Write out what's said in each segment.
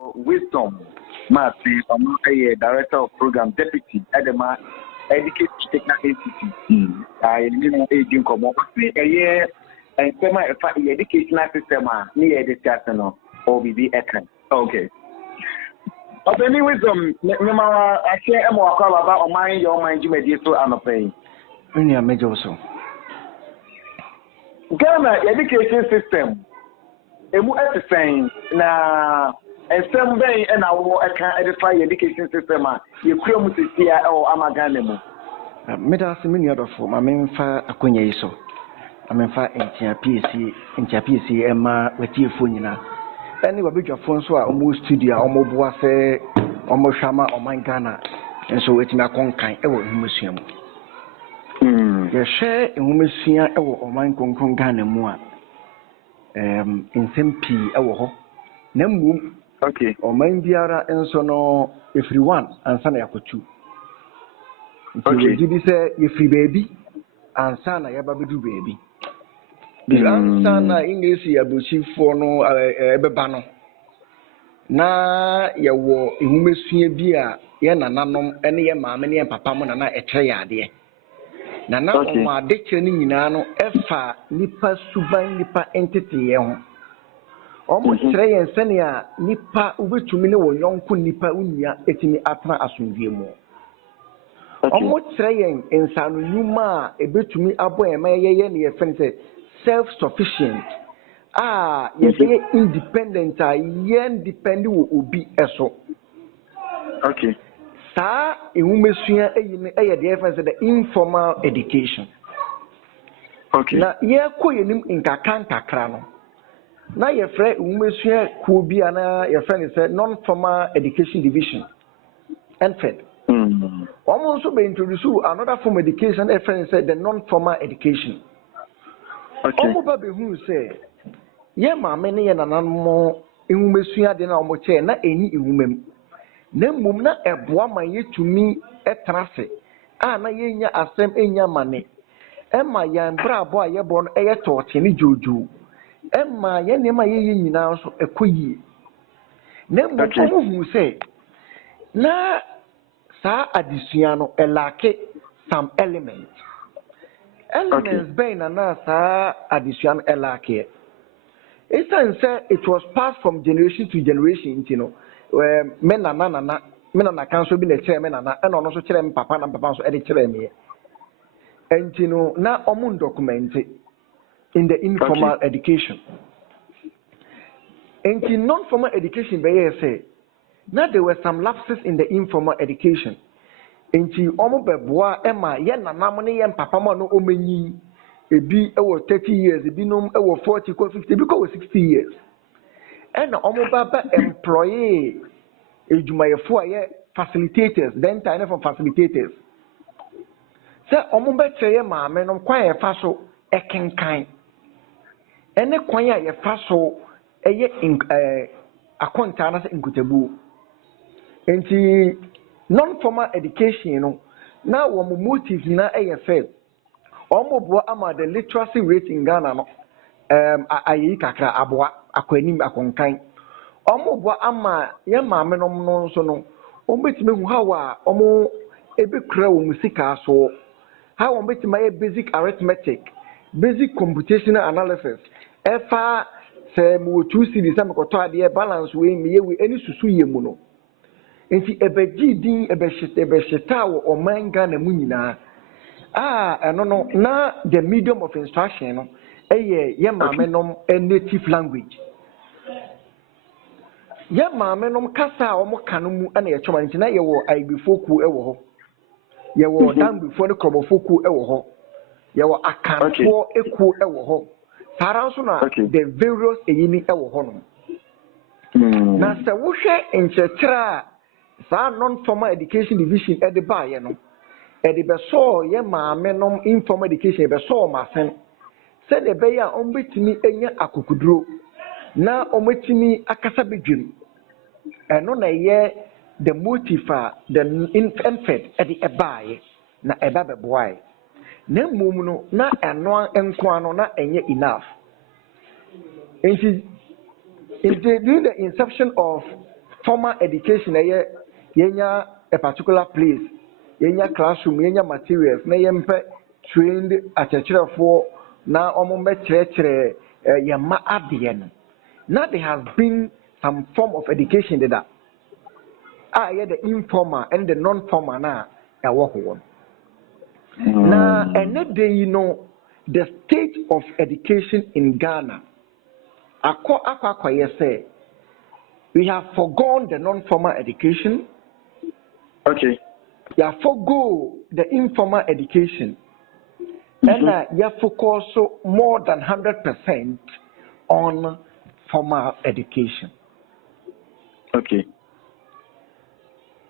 wisdom Martin, a director of program deputy at the education technical institute. I mean, aging come up a year and semi educational system near the national or be okay. Of any wisdom, I share a more call about mind your mind you may do so I'm paying. In your major also. Ghana education system. Emu saying na some way and I can edify education system. You come to see or Amagana. Meda Simini of my main fire Acunya so. I mean, fire in PC, Emma with you Funina. Anyway, big your phone so almost studio, almost Boise, almost Shama or my Ghana, and so it's my conquine ever museum. Your share in Museum or mine concon Ghana more. In Sempi, our Nemu, okay, or mine Biara and so no, if you want, and Sana Yakutu. Okay, did you say if you baby, and Sana Yababu baby? The Sana English Yabushi for no Ebano. Na ya wo ehumesuya bia ye nananom ene ye maame ne papa mo na na ekyere ade na na omo adekye ni nyina no efa nipa suban nipa entity ye ho omo kyere ye nsene a nipa ubetumi ne wo yonko nipa unia etimi atena asomdwe mu omo kyere ye nsanu nyuma ebetumi abo ema ye ne ye fense self sufficient ye independent yen depend wo obi eso. Okay. Sa ehumesua eyini eye the difference the informal education. Okay. Na ye koyenim nkaka nkakra no. Na ye frɛ ehumesua ko bi ana ye frɛ ne say non formal education division. NFED. Omo nso be introduce another form of education e frɛ ne say the non formal education. Okay. Omo ba be hu say ye maame ne ye nananmo ehumesua de na omo che na eni ehumem na mmom na eboa ma yetumi etrase na yenya asem enya mane ema ya brabo a yebo no eye toche ni jojo ema ye ne ma ye nyina so ekoyi na mmom omo hu se na sa adisua no elake some elements be na sa adisua no elake. It was passed from generation to generation, you know. Men na council be the chairman and also chairman papa and papa so edit me. And you know, now omun documented in the informal education. And in non-formal education, they say, now there were some lapses in the informal education. And you omu beboa Emma yen na namoni yen papa no omenyi. Ebi over 30 years, ebi no over 40, 50, because 60 years. And omo baba employee ejumayefo aye facilitators, then time for facilitators. So omo be cheye maame no kwan ye fa so ekenkan. Ene kwan ye fa so eye akonta na se nkutabu. Enti non-formal education no na wo motive na eye fail. Omobo ama the literacy rate in Ghana no ayi kakra aboa akwanim akonkan omobo ama ye maame no so no ombetime hu hawa omo ebekura wo musika so how ombetime basic arithmetic basic computational analysis efa se mo 2 series am koto ade balance we me we eni susu yemu no enti ebeji din ebeshita wo oman Ghana mu nyina no na the medium of instruction no ye maame nom a native language ye maame nom kasa o mo kanu mu na ye choma nti na ye wo aibifoku e wo ho ye wo dambifo ne krobofoku e wo ho ye wo akanfo eku e wo ho sara nso na the various eyini e wo ho no na se wo hwe nkyekira sa non formal education division e de ba ye no e de be so ye maame nom informal education be so ma sen se de be ya ombetimi enya akukuduro na ometimi akasa bedwem eno na ye the motive the infant e de ebaye na eba be boy na mmom no na eno enko ano na enye enough. And during the inception of formal education yenya a particular place, yenya classroom, yenya materials, na yempe trained for na omombe chere yama adien. Now there has been some form of education that the informal and the non-formal na work one. Now another day, you know, the state of education in Ghana, we have forgone the non-formal education. Okay. We have forgo the informal education. And you focus more than 100% on formal education. Okay.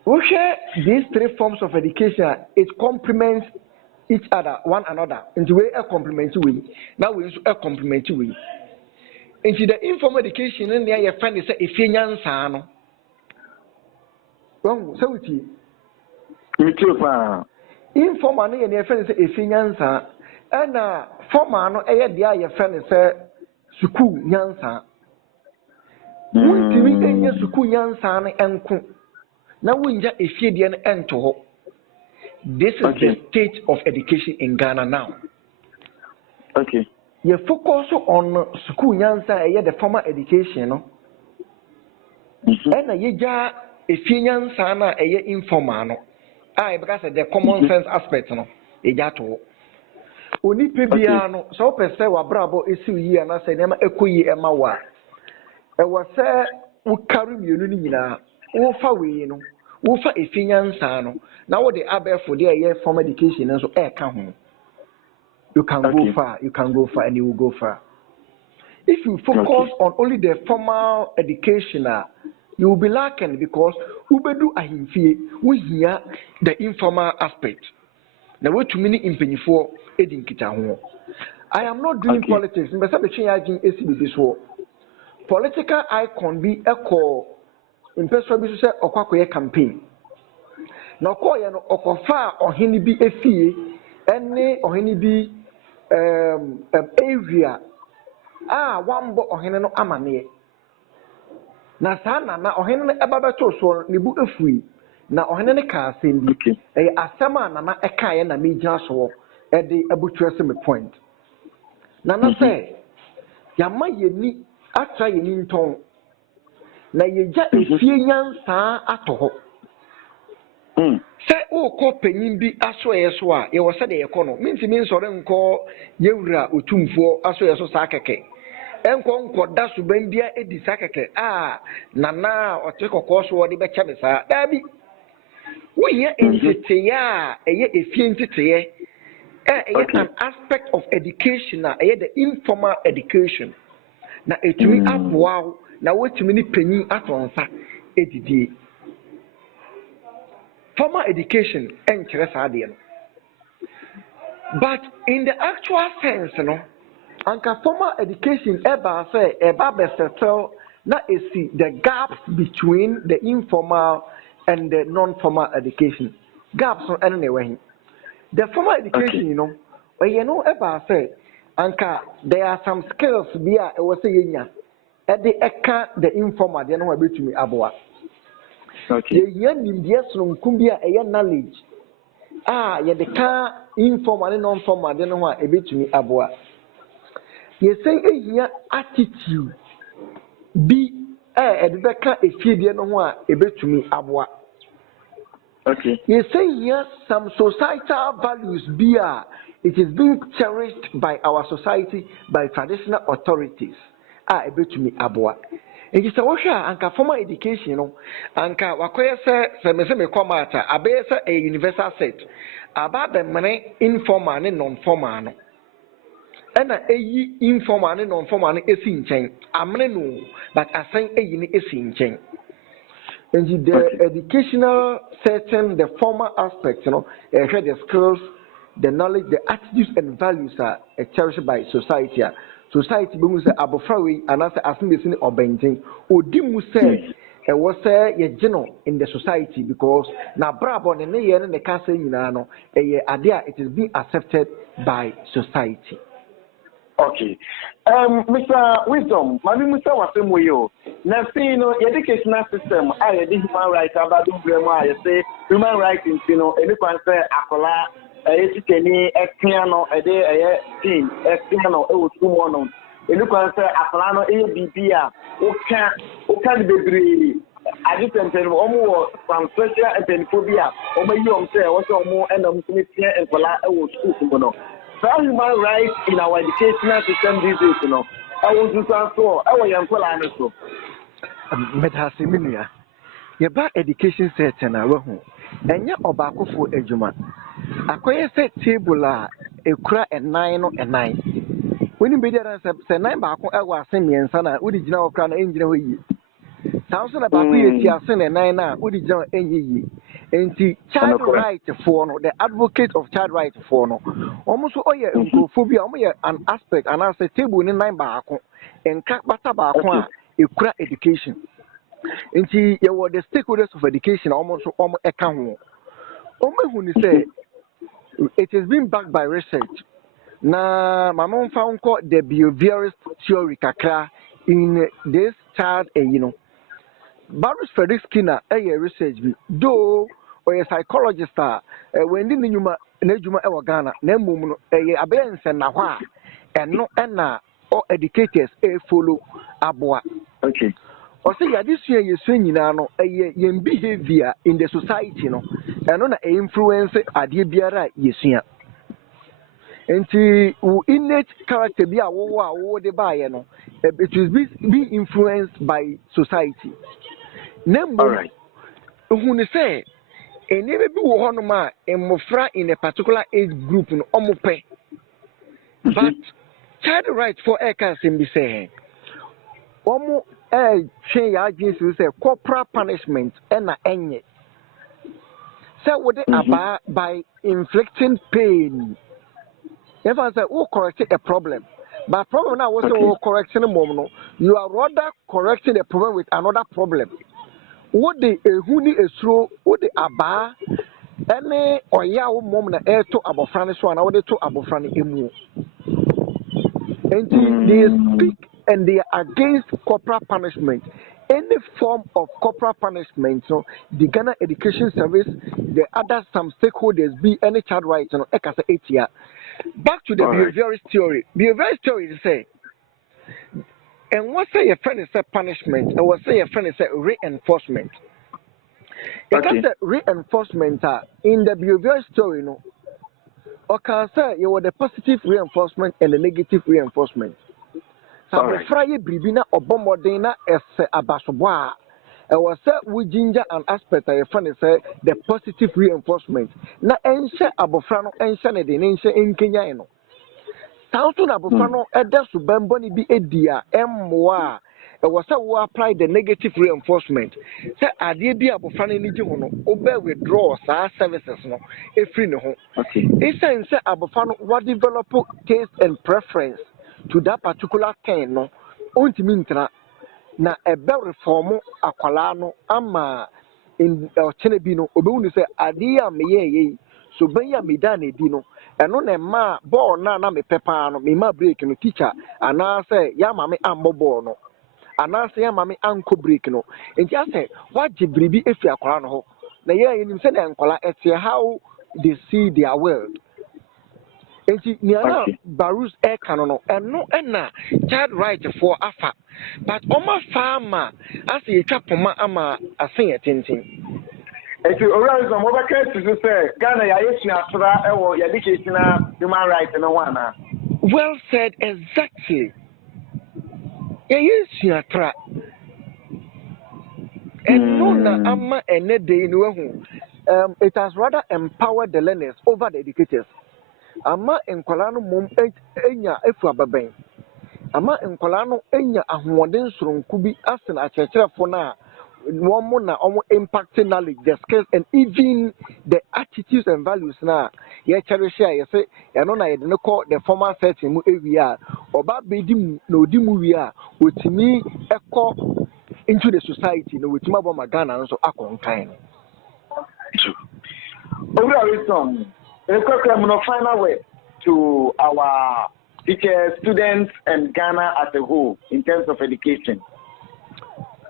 We share these three forms of education. It complements each other, one another. Into a complementary way. Now we use a complementary way. Into the informal education, and there you find is a finance sano. Well, so it is. Informal, and your friend is a finance, and formal, and your friend is a suku yansa. Won't you be a suku yansa and now we just a Fidian end to hope. This is the state of education in Ghana now. Okay. You focus on school yansa the formal education, no? And you just a finance na a informal. Because the common sense aspect, no? A jato. Oni pebiano, so per se wa brabo isi yi na se nema ekoyi ema wa. E wa se wo carry mienu ni nyina, wo fa we no. Wo fa efinyansa no na wo de abefo de ye formal education nso e ka ho. You can go far, and you will go far. If you focus on only the formal education, you will be lacking because ubedu ahimfie we hear the informal aspect. Now what too many impenifo edinkita ho. I am not doing politics, but some change agin ACB this war. Political icon be echo in person be say okwakoye campaign. Na okoye no okofa ohini bi efie ene ohini bi area wambo ohene no amane na sana na ohene no ebabeto so ne bu efui na ohene ne ka asem bi asema na na ekaye na meja so e de abutuase me point na na say yama yeni atra yeni nton na yeja efie nyansa atoho say o ko panyin bi asoye so a ye wo se de ye ko no minti min sore nko yewura otumfo asoye so sakeke enko nko da so bandia edi sakeke nana ote kokko so wo de be kye sa da bi wo ye entite ya eye efie entite ye an aspect of education the informal education na etumi aboa na wotumi ni panyin atonsa edidie. Formal education and but in the actual sense, anka formal education settle na see the gaps between the informal and the non-formal education. Gaps on anyway. The formal education, anka there are some skills bia e was saying the informal, they know about me aboa. Okay. Ye nimdiye sunkumbia knowledge. Ye de ka informal and non-formal de no a ebetumi aboa. Ye say attitude bi de beka efie no ho a ebetumi aboa. Okay. Ye say some societal values it is being cherished by our society by traditional authorities. Ebetumi aboa. It is a formal education, anka wakoye se me komata abese a universal set about the money informal and non-formal no and informal and non-formal esi nchen amne no but asan ni esi nchen. And the educational setting, the formal aspects, the skills, the knowledge, the attitudes and values are cherished by society. Society be say abofrawe anase asembesi ni obentin odi mu say e wo say ye geno in the society because na brabo ne ye ne ka say nyina no ade a it is being accepted by society. Okay. Mr. Wisdom, Mami Musa was in Wayo. Now, see, educational system, I the human rights about I say human rights in any concern, Akola, any piano, a day, a team, a piano, it was 2 1. Any concern, Akolano, ABPA, who can be I just intend almost some social and phobia, or maybe I'm saying also more and I'm saying and Kola, I was 2 human rights in our educational system these days, I want to transfer. I want young people Medhasiminia. Yeba education setting awe ho. Enya obakofo adwuma. Akoye set table a ekura enan no enan. Woni be there say nine baako ewa asen miensa na odi gina okra na engina ho yi. Sanso na baako ye ti asen enan na odi gina enye yi. Enti child right for no, the advocate of child right for no. Almost all your phobia, an aspect, and I say table in 9 baako, and cat bata baako, ekura education. Enti you were the stakeholders of education almost account. Who say it has been backed by research. Na mama found called the behaviorist theory kakra in this child, Baruch Frederick Skinner, research though or a psychologist, when the Numa Nejuma Ghana, Nemum, a bench and Nawa, and no Anna or educators follow Abwa. Okay. Or say, this year you swing in a behavior in the society, and on a influence at the Biara, yes, and innate character be a war the buyer, it will be influenced by society. All right. Who say, and never be one ma and mofra in a particular age group no omope. But child rights for Eka be saying, Omo change agents will say corporal punishment and a enye. So would they about by inflicting pain? If I say, oh, correct a problem. But problem now was correction a moment. You are rather correcting the problem with another problem. What the huni esro, what the aba, any or ya mom na air to abofrani so and I to abofrani emu. And they speak and they are against corporal punishment. Any form of corporal punishment, so the Ghana Education Service, the other some stakeholders be any child rights, ekasa 8 year. Back to the behaviorist theory. Behaviorist theory is say, and what say a friend is a punishment, and what say a friend is a reinforcement. Because the reinforcement in the behaviorist theory, or can say you were the positive reinforcement and the negative reinforcement. So the Friday Bribina or Bombardina as a basoboa. I was said with ginger and aspect a friend is the positive reinforcement. Na ensha abofrano ensha ne de ensha in Kenya. Southern abofrano eda subemboni bi edia emwa. I was said we apply the negative reinforcement. Say adie bi abofrano ni ji hono obe withdraw sa services no e free no ho. It's say abofrano what develop taste and preference to that particular thing no. Ontimi ntra na ebe reform akwala no ama in ochene no obewunu se ade ya meye so ban ya meda na di no eno na ma ball na me pepa no me ma break no teacher ana se ya ma me ambo ball no ana se ya ma me anko break no enti ase waje bribi efi akwala no ho na ye nim se na nkwala etie how they see their world. Enti niana Barus Ekano no ena child right for afa but oma farmer as a chapoma ama asen tintin. Enti orange no mobaka to say Ghana ya yesu atura ewo ya educational human rights no wana. Well said, exactly. Ya yesu atura and no na ama ene dey no hu it has rather empowered the learners over the educators. Ama nkwala no mom enya efu ababen ama nkwala no enya ahoɔden soronko bi asen akyerɛkyerɛfo na wɔn na wɔn impacting knowledge, the skills and even the attitudes and values na ye cherish ya ye say ɛno na ye de call the formal setting mu area oba bedi mu na odi mu wi a otimi ekɔ into the society no wetima bo magana nso akɔnkan no. Final word to our teachers, students, and Ghana as a whole in terms of education?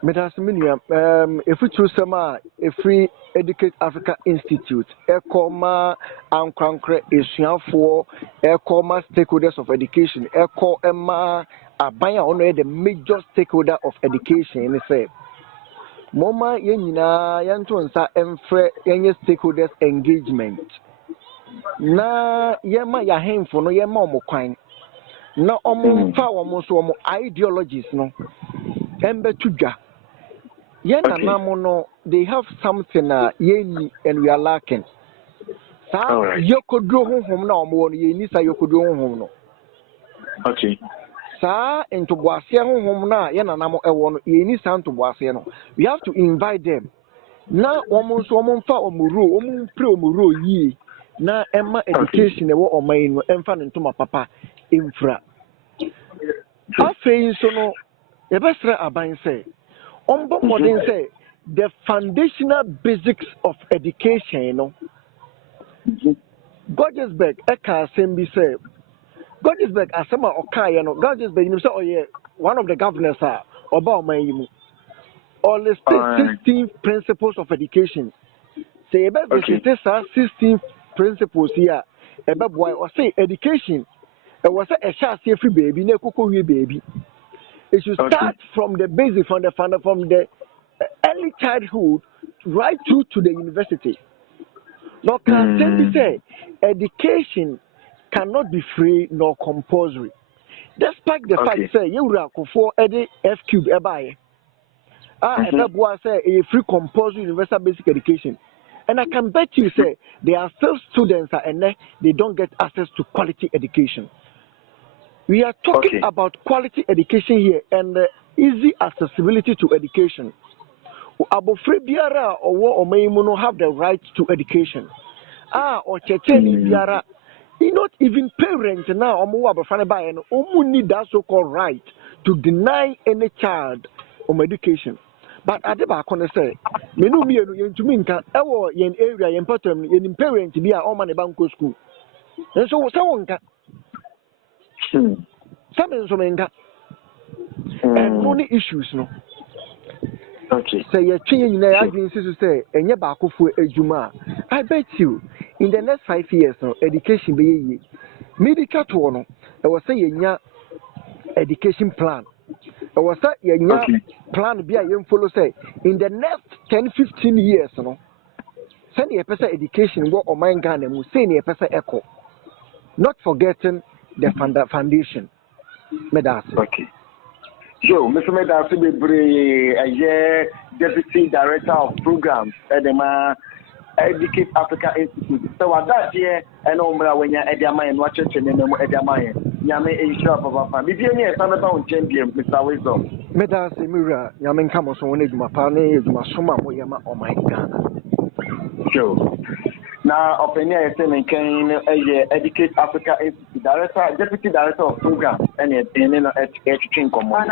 If we choose some, if we Educate Africa Institute, ECOMA, Ankrankre, Asian ECOMA stakeholders of education, ECOMA, Abaya, only the major stakeholder of education, say. Moma yenina yantonsa emfre yenye stakeholders engagement. Na yema ya hemfo no yema omokwan. Na omfa omoso omo ideologies no. Embe tudwa. Yena namono they have something yeni and we are lacking. Sa yokodro honhom na omo no yeni sa yokodro honhom no. Okay. Sa ntoboase honhom na yena namo ewo no yeni sa ntoboase no. We have to invite them. Na omo so omo mfa omuro omo mpre omuro yi na emma education ewo oman no emfa ntoma papa infra. Afei so no ebesra aban say modern say the foundational basics of education, you know. Goggesberg, Eka Sembi say, Goggesberg, Asama Okai, you know, Goggesberg, you say, oh yeah, one of the governors are about my all the 16 principles of education. Say about the 16 principles here, about why or say education. It was a child free baby, no cocoa baby. It should start from the basic, from the early childhood right through to the university. Now, can simply say education cannot be free nor compulsory. Despite the fact say you will for any F cube ebaye. Say a free compulsory universal basic education. And I can bet you say there are still students and they don't get access to quality education. We are talking about quality education here and easy accessibility to education. Abofre biara or omeimuno have the right to education. Or checheni biara, not even parents now need that so-called right to deny any child education. But at the back on the say, menu me to minka, ewo yen area yen pattern yen parent be a man banko school. And so someone can. Some instruments and no issues no. Okay. Say you're changing the agency to say and you're back for a juma. I bet you in the next 5 years no education be medical to no. I was saying your education plan. I was saying your plan be a young follow say in the next 10-15 years no. Send a person education what or mind Ghana will say a person echo. Not forgetting the foundation. Medasi. Okay. So, Mr. Medasi Bebre, Deputy Director of Programs at the Educate Africa Institute. So, what that year, and when you're at the mind, watch it and then at the mind. Yame Asia of our family. If you're a champion, Mr. Wisdom. Medasi Mura, Yamen Kamos on it, my partner, my summa, Yama, or my Ghana. Sure. Now, opinion is saying Educate Africa Institute Director, Deputy Director of Program, and education command.